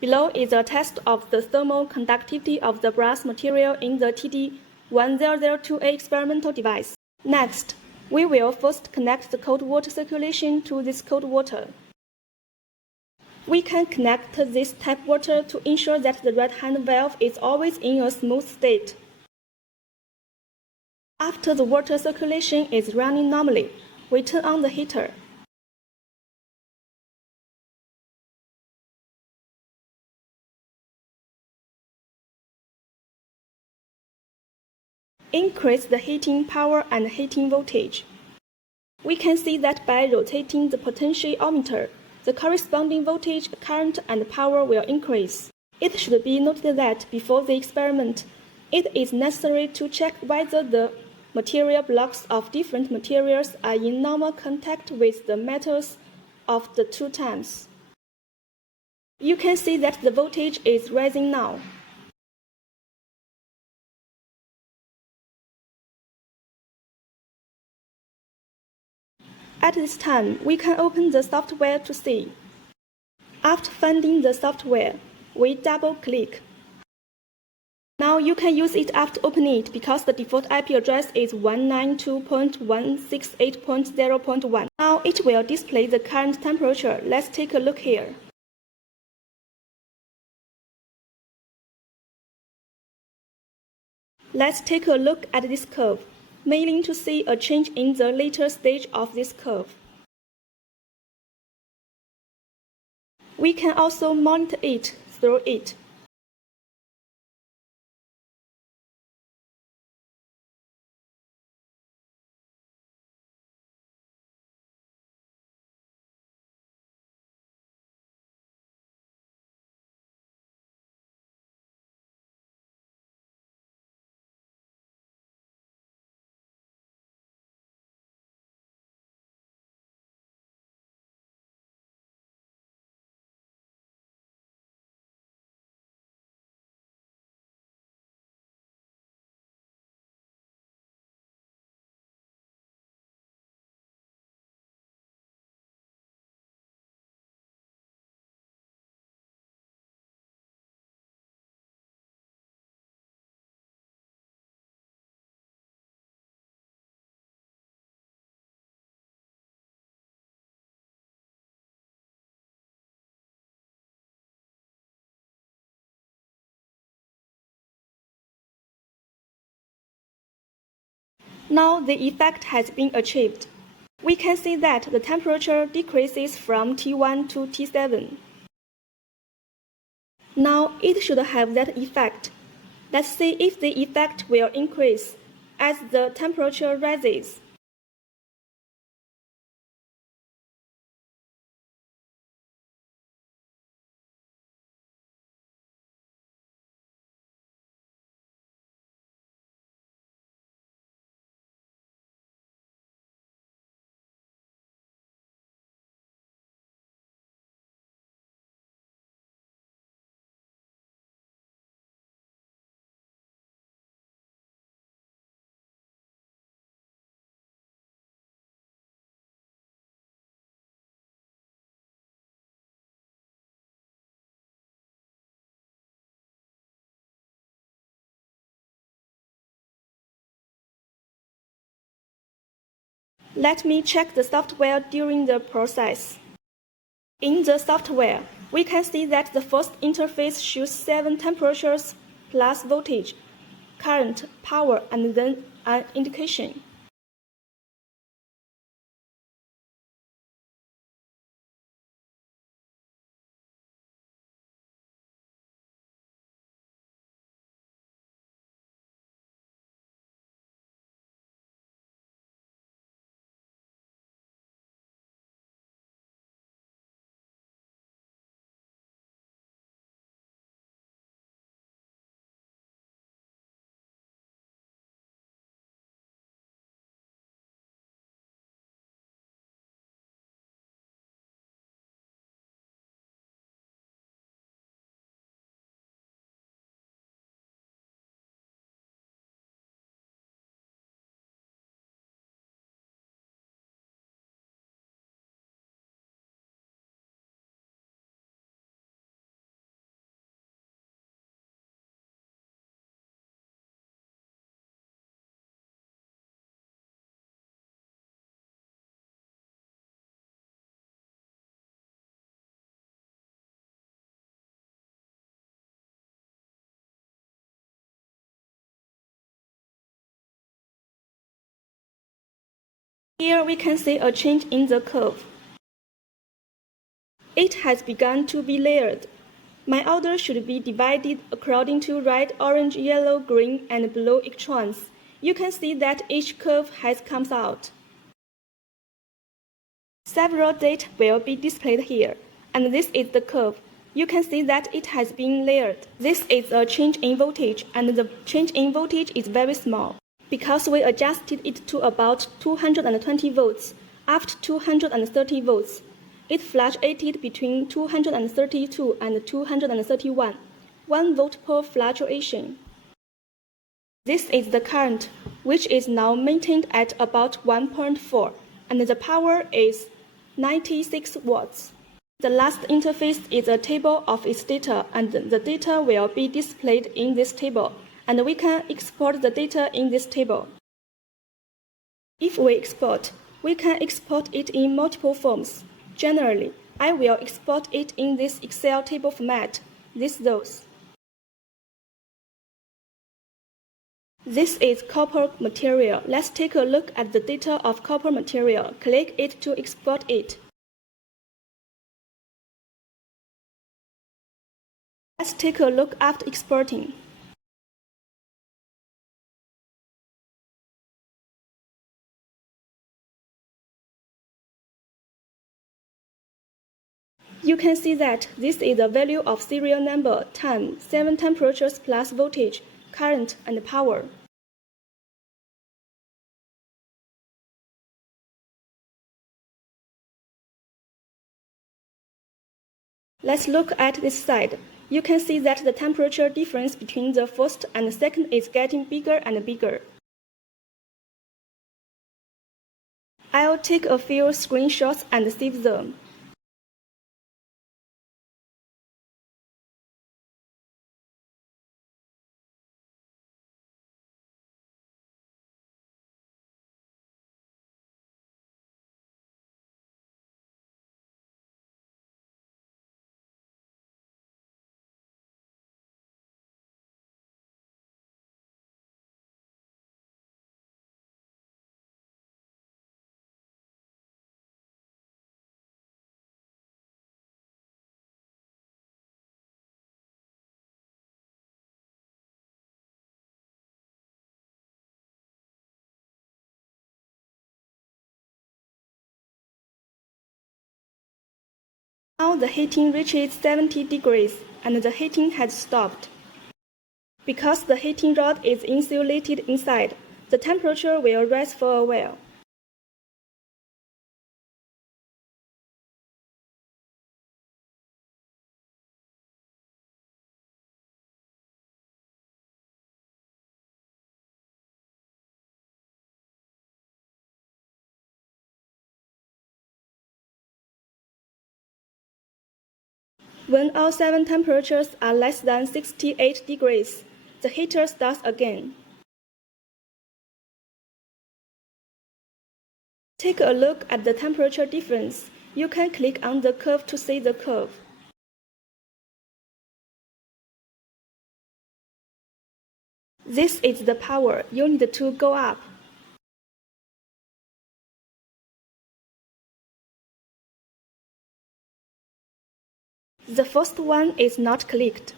Below is a test of the thermal conductivity of the brass material in the TD1002 experimental device. Next, we will first connect the cold water circulation to this cold water. We can connect this tap water to ensure that the right-hand valve is always in a smooth state. After the water circulation is running normally, we turn on the heater. Increase the heating power and heating voltage. We can see that by rotating the potentiometer, the corresponding voltage, current, and power will increase. It should be noted that before the experiment, it is necessary to check whether the material blocks of different materials are in normal contact with the metals of the two times. You can see that the voltage is rising now. At this time, we can open the software to see. After finding the software, we double-click. Now you can use it after opening it because the default IP address is 192.168.0.1. Now it will display the current temperature. Let's take a look here. Let's take a look at this curve, mainly to see a change in the later stage of this curve. We can also monitor it through it. Now the effect has been achieved. We can see that the temperature decreases from T1 to T7. Now it should have that effect. Let's see if the effect will increase as the temperature rises. Let me check the software during the process. In the software, we can see that the first interface shows 7 temperatures plus voltage, current, power, and then an indication. Here we can see a change in the curve. It has begun to be layered. My order should be divided according to red, orange, yellow, green, and blue electrons. You can see that each curve has comes out. Several data will be displayed here, and this is the curve. You can see that it has been layered. This is a change in voltage, and the change in voltage is very small, because we adjusted it to about 220 volts, after 230 volts. It fluctuated between 232 and 231, 1 volt per fluctuation. This is the current, which is now maintained at about 1.4, and the power is 96 watts. The last interface is a table of its data, and the data will be displayed in this table, and we can export the data in this table. If we export, we can export it in multiple forms. Generally, I will export it in this Excel table format, those. This is copper material. Let's take a look at the data of copper material. Click it to export it. Let's take a look after exporting. You can see that this is the value of serial number, time, 7 temperatures plus voltage, current, and power. Let's look at this side. You can see that the temperature difference between the first and second is getting bigger and bigger. I'll take a few screenshots and save them. Now the heating reaches 70 degrees, and the heating has stopped. Because the heating rod is insulated inside, the temperature will rise for a while. When all 7 temperatures are less than 68 degrees, the heater starts again. Take a look at the temperature difference. You can click on the curve to see the curve. This is the power. You need to go up. The first one is not clicked.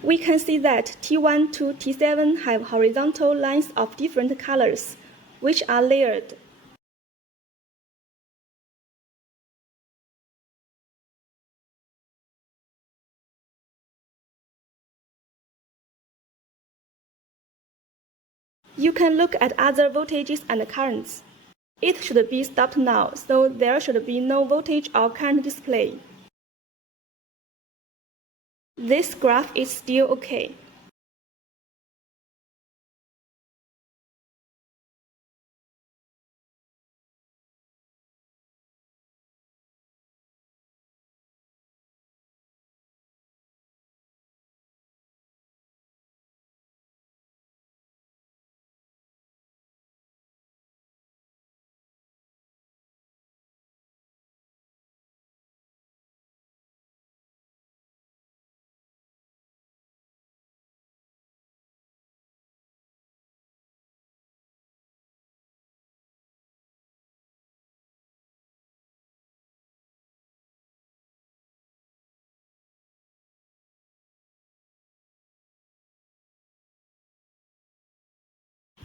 We can see that T1 to T7 have horizontal lines of different colors, which are layered. You can look at other voltages and currents. It should be stopped now, so there should be no voltage or current display. This graph is still okay.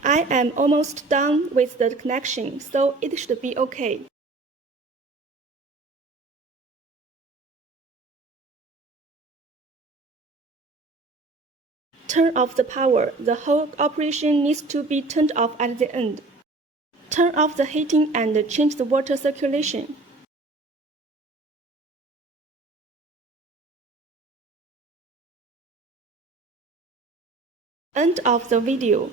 I am almost done with the connection, so it should be okay. Turn off the power. The whole operation needs to be turned off at the end. Turn off the heating and change the water circulation. End of the video.